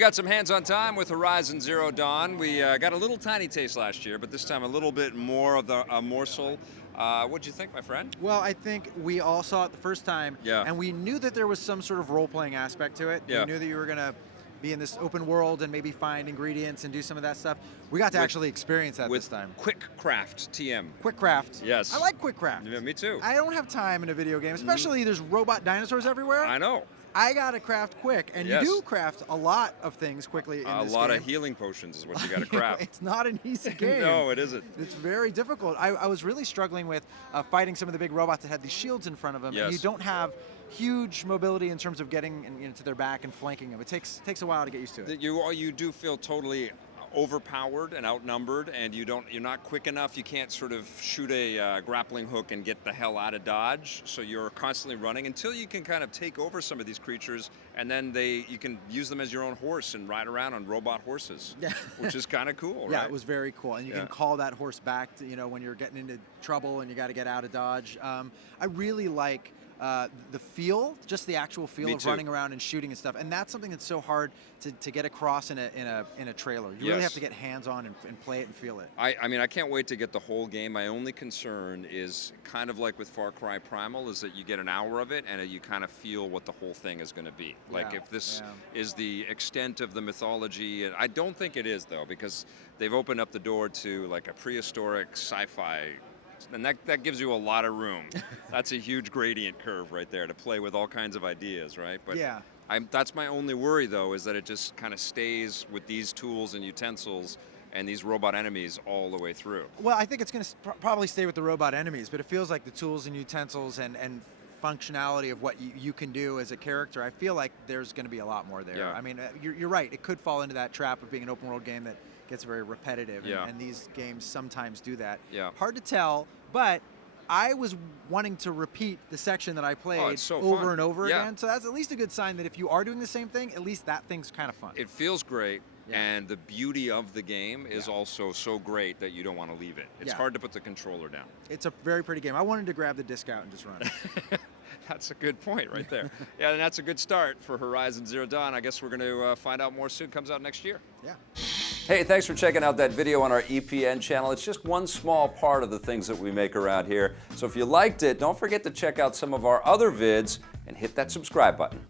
got some hands-on time with Horizon Zero Dawn. We got a little tiny taste last year, but this time a little bit more of a morsel. What'd you think, my friend? Well, I think we all saw it the first time, and we knew that there was some sort of role-playing aspect to it. We knew that you were going to be in this open world and maybe find ingredients and do some of that stuff. We got to actually experience that this time. Quick Craft TM. Quick Craft. Yes. I like Quick Craft. Yeah, me too. I don't have time in a video game, especially there's robot dinosaurs everywhere. I know. I gotta craft quick, and you do craft a lot of things quickly in this game. A lot of healing potions is what you gotta craft. It's not an easy game. No, it isn't. It's very difficult. I was really struggling with fighting some of the big robots that had these shields in front of them, and you don't have huge mobility in terms of getting into their back and flanking them. It takes a while to get used to it. You do feel totally overpowered and outnumbered, and you're not quick enough. You can't sort of shoot a grappling hook and get the hell out of dodge, so you're constantly running until you can kind of take over some of these creatures, and then you can use them as your own horse and ride around on robot horses, which is kind of cool, right? Yeah, it was very cool, and you can call that horse back to, when you're getting into trouble and you got to get out of dodge. I really like the feel, just the actual feel of running around and shooting and stuff, and that's something that's so hard to get across in a trailer. You really have to get hands-on and play it and feel it. I mean, I can't wait to get the whole game. My only concern is kind of like with Far Cry Primal, is that you get an hour of it and you kind of feel what the whole thing is going to be. Like if this is the extent of the mythology, and I don't think it is though, because they've opened up the door to like a prehistoric sci-fi. And that gives you a lot of room. That's a huge gradient curve right there to play with all kinds of ideas, right? But that's my only worry, though, is that it just kind of stays with these tools and utensils and these robot enemies all the way through. Well, I think it's going to probably stay with the robot enemies, but it feels like the tools and utensils and functionality of what you can do as a character, I feel like there's going to be a lot more there. Yeah. I mean, you're right. It could fall into that trap of being an open world game that gets very repetitive, and these games sometimes do that. Hard to tell, but I was wanting to repeat the section that I played over and over again, so that's at least a good sign that if you are doing the same thing, at least that thing's kind of fun. It feels great, and the beauty of the game is also so great that you don't want to leave it. It's hard to put the controller down. It's a very pretty game. I wanted to grab the disc out and just run it. That's a good point right there. Yeah, and that's a good start for Horizon Zero Dawn. I guess we're going to find out more soon. Comes out next year. Yeah. Hey, thanks for checking out that video on our EPN channel. It's just one small part of the things that we make around here. So if you liked it, don't forget to check out some of our other vids and hit that subscribe button.